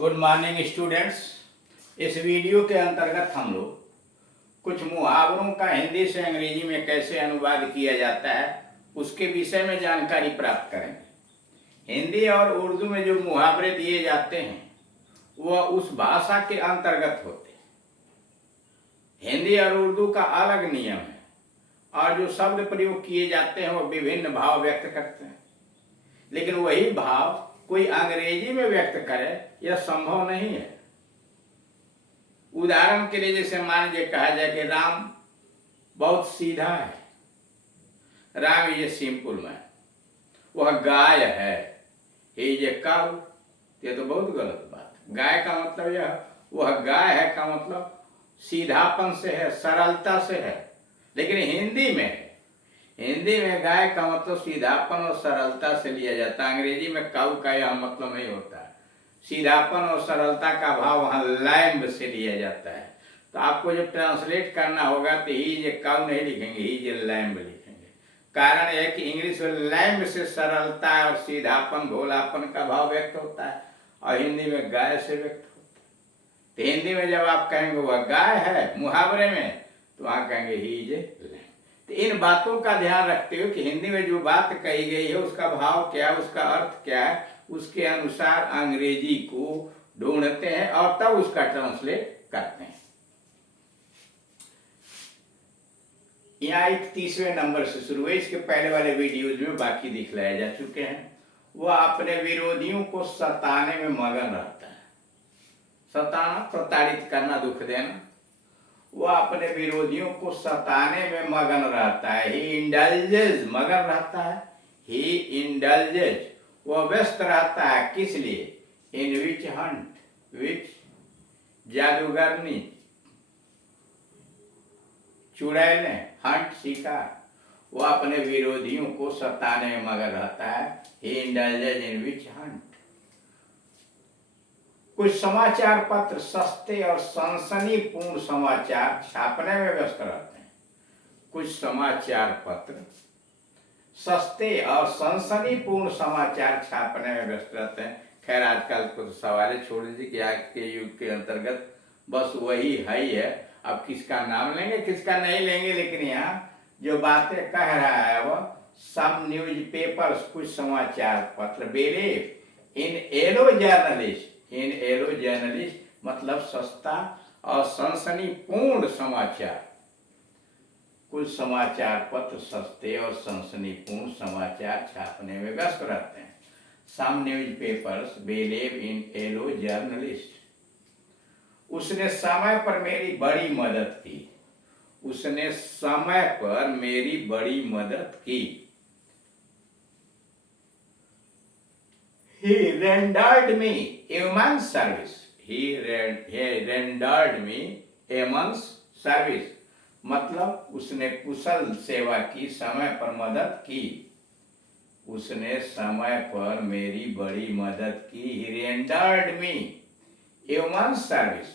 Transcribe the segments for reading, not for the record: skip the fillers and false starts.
Good morning students. इस video के अंतर्गत हम लोग कुछ मुहावरों का हिंदी से अंग्रेजी में कैसे अनुवाद किया जाता है उसके विषय में जानकारी प्राप्त करेंगे। हिंदी और उर्दू में जो मुहावरे दिए जाते हैं वह उस भाषा के अंतर्गत होते हैं। हिंदी और उर्दू का अलग नियम है और जो शब्द प्रयोग किए जाते हैं वह विभिन्न भाव व्यक्त करते हैं, लेकिन वही भाव कोई अंग्रेजी में व्यक्त करे यह संभव नहीं है। उदाहरण के लिए जैसे मान लीजिए कहा जाए कि राम बहुत सीधा है, Ram is a simple man. वह गाय है, इज ए काउ। ये तो बहुत गलत बात है। गाय का मतलब यह, वह गाय है का मतलब सीधापन से है, सरलता से है। लेकिन हिंदी में गाय का मतलब सीधापन और सरलता से लिया जाता है। अंग्रेजी में काऊ का यह मतलब नहीं होता है। सीधापन और सरलता का भाव वहाँ लैम्ब से लिया जाता है। तो आपको जब ट्रांसलेट करना होगा तो ही जे काऊ नहीं लिखेंगे, ही जे लैम्ब लिखेंगे। कारण यह है कि इंग्लिश में लैम्ब से सरलता और सीधापन भोलापन का भाव व्यक्त होता है और हिंदी में गाय से व्यक्त होता है। तो हिंदी में जब आप कहेंगे वह गाय है मुहावरे में, तो वहाँ कहेंगे ही जे लैम्ब। तो इन बातों का ध्यान रखते हुए कि हिंदी में जो बात कही गई है उसका भाव क्या है, उसका अर्थ क्या है, उसके अनुसार अंग्रेजी को ढूंढते हैं और तब उसका ट्रांसलेट करते हैं। यहाँ 31वें नंबर से शुरू है। इसके पहले वाले वीडियोज में बाकी दिखलाए जा चुके हैं। वह अपने विरोधियों को सताने में मगन रहता है। सताना, प्रताड़ित करना, दुख देना। वह अपने विरोधियों को सताने में मगन रहता है। ही इंडल्जेज, मगन रहता है। ही इंडल्जेज, वह व्यस्त रहता है। किस लिए? इन विच हंट, विच जादूगरनी, चुड़ैलें, हंट शिकार। वह अपने विरोधियों को सताने में मगन रहता है। ही इंडल्जेज इन विच हंट। कुछ समाचार पत्र सस्ते और सनसनीपूर्ण समाचार छापने में व्यस्त रहते हैं। कुछ समाचार पत्र सस्ते और सनसनीपूर्ण समाचार छापने में व्यस्त रहते हैं। खैर आजकल कुछ सवाल छोड़ दीजिए कि आज के युग के अंतर्गत बस वही है ही है। अब किसका नाम लेंगे किसका नहीं लेंगे, लेकिन यहाँ जो बातें कह रहा है वह सम न्यूज पेपर्स, कुछ समाचार पत्र, believe in yellow journalist. In yellow journalist मतलब सस्ता और सनसनीपूर्ण समाचार। कुछ समाचार पत्र सस्ते और सनसनीपूर्ण समाचार छापने में व्यस्त रहते हैं। Some newspapers believe in yellow journalist. उसने समय पर मेरी बड़ी मदद की। उसने समय पर मेरी बड़ी मदद की। He rendered me immense service. He rendered me immense service. मतलब उसने कुशल सेवा की, समय पर मदद की। उसने समय पर मेरी बड़ी मदद की। He rendered me immense service.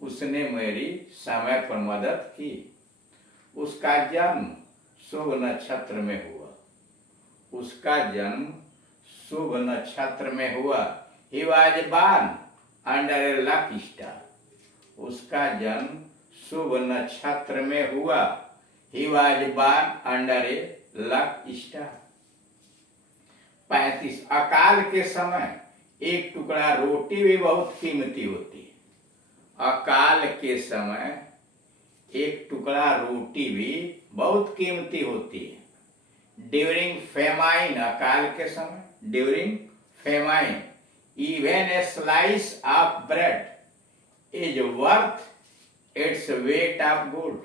उसने मेरी समय पर मदद की। उसका जन्म शुभ नक्षत्र में हुआ। उसका जन्म शुभ नक्षत्र में हुआ। He was born under a lucky star. उसका जन्म शुभ नक्षत्र में हुआ। He was born under a lucky star. 35 अकाल के समय एक टुकड़ा रोटी भी बहुत कीमती होती है। अकाल के समय एक टुकड़ा रोटी भी बहुत कीमती होती है। ड्यूरिंग फेमाइन, अकाल के समय, during famine, even a slice of bread is worth its weight of gold.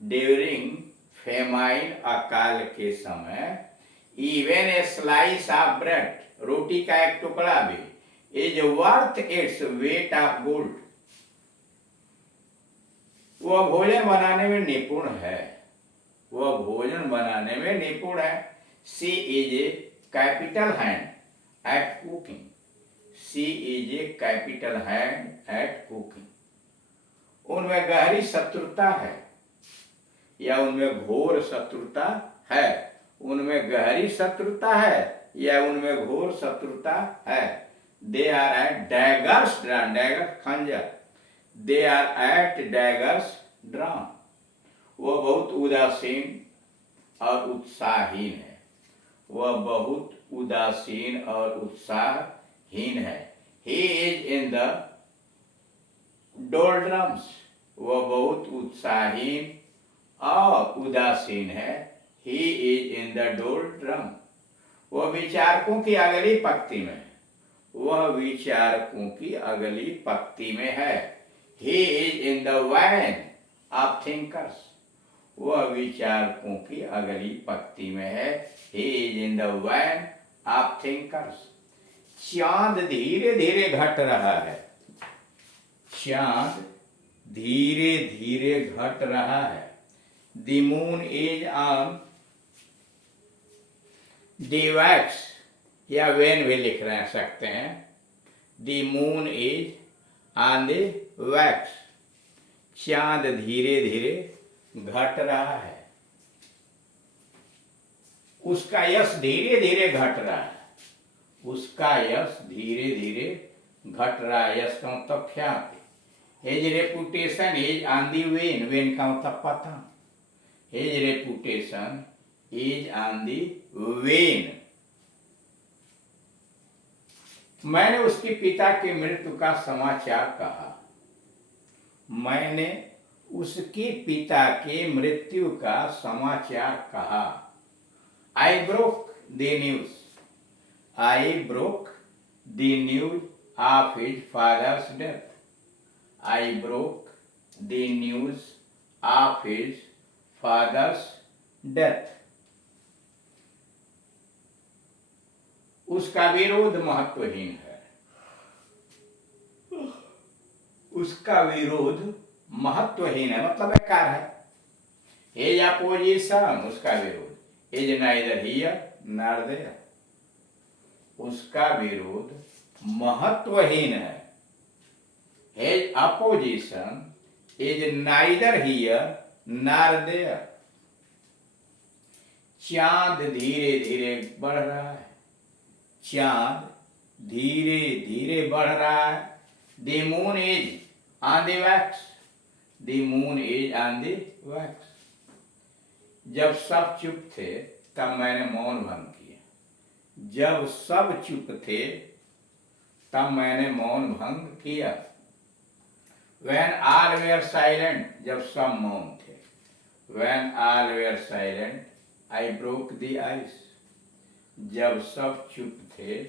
During famine, अकाल के समय, even a slice of bread, रोटी का एक टुकड़ा भी, is worth its weight of gold. वह भोजन बनाने में निपुण है। वह भोजन बनाने में निपुण है। She is a capital hand at cooking. She is a capital hand at cooking. उनमें गहरी शत्रुता है या उनमें घोर शत्रुता है। उनमें गहरी शत्रुता है या उनमें घोर शत्रुता है। They are at daggers drawn, dagger खंजर, they are at daggers drawn. वह बहुत उदासीन और उत्साहहीन है, वह बहुत उदासीन और उत्साहहीन है। ही इज इन द डोल्ड्रम्स, वह बहुत उत्साहहीन और उदासीन है। He is in the doldrum, वह विचारकों की अगली पंक्ति में, वह विचारकों की अगली पंक्ति में है। He is in the van of thinkers, वह विचारकों की अगली पंक्ति में है। He is in the van of thinkers. चांद धीरे धीरे घट रहा है, चांद धीरे धीरे घट रहा है। The moon is on the wax, या वेन भी लिख रहे सकते हैं। The moon is on the wax, चांद धीरे धीरे घट रहा है। उसका यश धीरे धीरे घट रहा है, उसका यश धीरे धीरे घट रहा है। यश का मतलब ख्याति। His reputation is on the when, when का मतलब पतन। His reputation is on the when. मैंने उसके पिता के मृत्यु का समाचार कहा, मैंने उसके पिता के मृत्यु का समाचार कहा। I broke the news, I broke the news of his father's death, I broke the news of his father's death. उसका विरोध महत्वहीन है, उसका विरोध महत्वहीन है मतलब बेकार है। हिज अपोजिशन, उसका विरोध, is neither here nor there, उसका विरोध महत्वहीन है। His opposition is neither here nor there. चांद धीरे धीरे बढ़ रहा है, चांद धीरे धीरे बढ़ रहा है। The moon is on the wax, the moon is on the wax. जब सब चुप थे तब मैंने मौन भंग किया, जब सब चुप थे तब मैंने मौन भंग किया। When all were silent, जब सब मौन थे। When all were silent, I broke the ice, जब सब चुप थे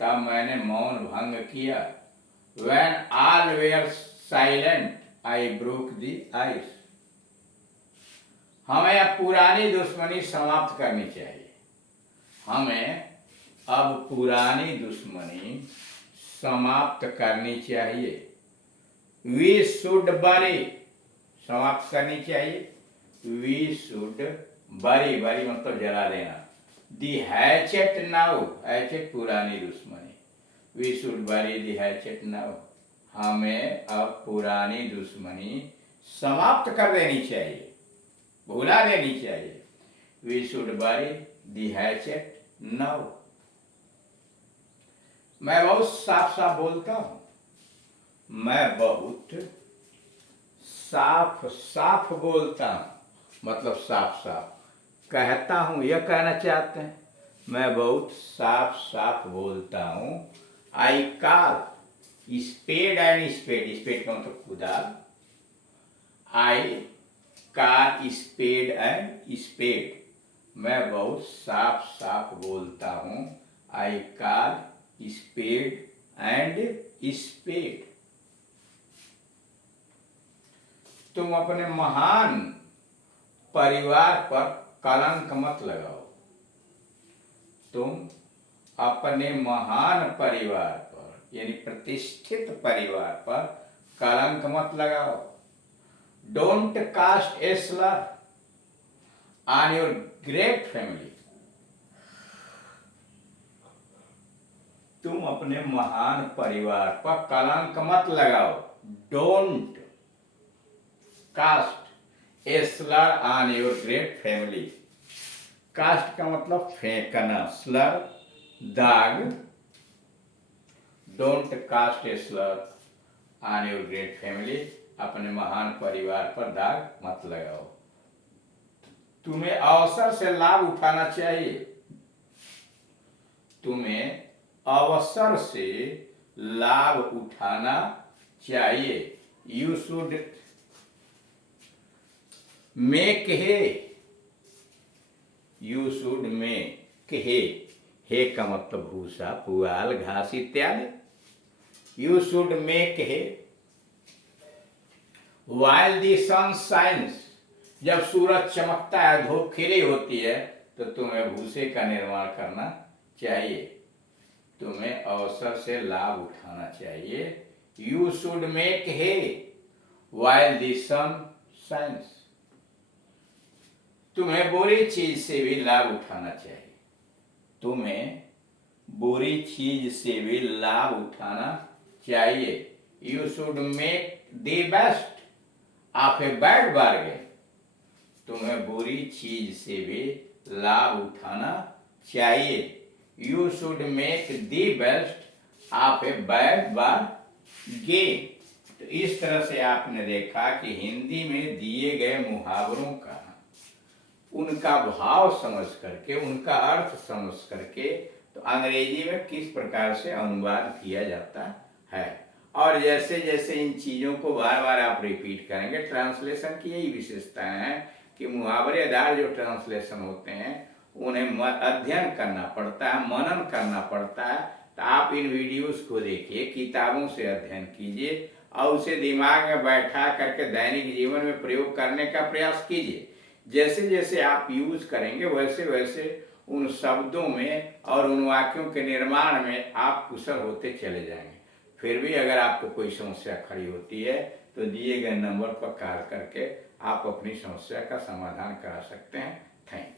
तब मैंने मौन भंग किया। When all were silent, I broke the ice। हमें अब पुरानी दुश्मनी समाप्त करनी चाहिए, हमें अब पुरानी दुश्मनी समाप्त करनी चाहिए। We should bury, समाप्त करनी चाहिए। We should bury, bury मतलब जला देना। The hatchet now, hatchet पुरानी दुश्मनी। We should bury the hatchet now, हमें अब पुरानी दुश्मनी समाप्त कर देनी चाहिए, भुला देनी चाहिए। We should bury the hatchet now। मैं बहुत साफ साफ बोलता हूँ, मैं बहुत साफ साफ बोलता हूँ मतलब साफ साफ कहता हूँ, यह कहना चाहते हैं। मैं बहुत साफ साफ बोलता हूँ। I call spade and spade, spade का मतलब कुदाल। I call spade and spade, मैं बहुत साफ साफ बोलता हूँ। I call spade and spade. तुम अपने महान परिवार पर कलंक मत लगाओ, तुम अपने महान परिवार पर यानी प्रतिष्ठित परिवार पर कलंक मत लगाओ। Don't cast a slur on your great family, तुम अपने महान परिवार पर कलंक मत लगाओ। Don't cast a slur on your great family. Cast का मतलब फेंकना, स्लर दाग, don't cast a slur on your great family, अपने महान परिवार पर दाग मत लगाओ। तुम्हें अवसर से लाभ उठाना चाहिए, तुम्हें अवसर से लाभ उठाना चाहिए। You should make hay, you should make hay का मतलब भूसा, पुआल, घास इत्यादि। You should make hay while the sun shines, जब सूरज चमकता है, धूप खिली होती है, तो तुम्हें भूसे का निर्माण करना चाहिए, तुम्हें अवसर से लाभ उठाना चाहिए। You should make hay while the sun shines, तुम्हें बुरी चीज से भी लाभ उठाना चाहिए, तुम्हें बुरी चीज से भी लाभ उठाना चाहिए। You should make the best of a bad bargain, तुम्हें बुरी चीज से भी लाभ उठाना चाहिए। You should make the best of a bad bargain. तो इस तरह से आपने देखा कि हिंदी में दिए गए मुहावरों का उनका भाव समझ करके, उनका अर्थ समझ करके, तो अंग्रेजी में किस प्रकार से अनुवाद किया जाता है। और जैसे जैसे इन चीज़ों को बार बार आप रिपीट करेंगे, ट्रांसलेशन की यही विशेषताएं हैं कि मुहावरेदार जो ट्रांसलेशन होते हैं उन्हें अध्ययन करना पड़ता है, मनन करना पड़ता है। तो आप इन वीडियोस को देखिए, किताबों से अध्ययन कीजिए और उसे दिमाग में बैठा करके दैनिक जीवन में प्रयोग करने का प्रयास कीजिए। जैसे जैसे आप यूज करेंगे वैसे वैसे उन शब्दों में और उन वाक्यों के निर्माण में आप कुशल होते चले जाएंगे। फिर भी अगर आपको कोई समस्या खड़ी होती है तो दिए गए नंबर पर कॉल करके आप अपनी समस्या का समाधान करा सकते हैं। Thank you.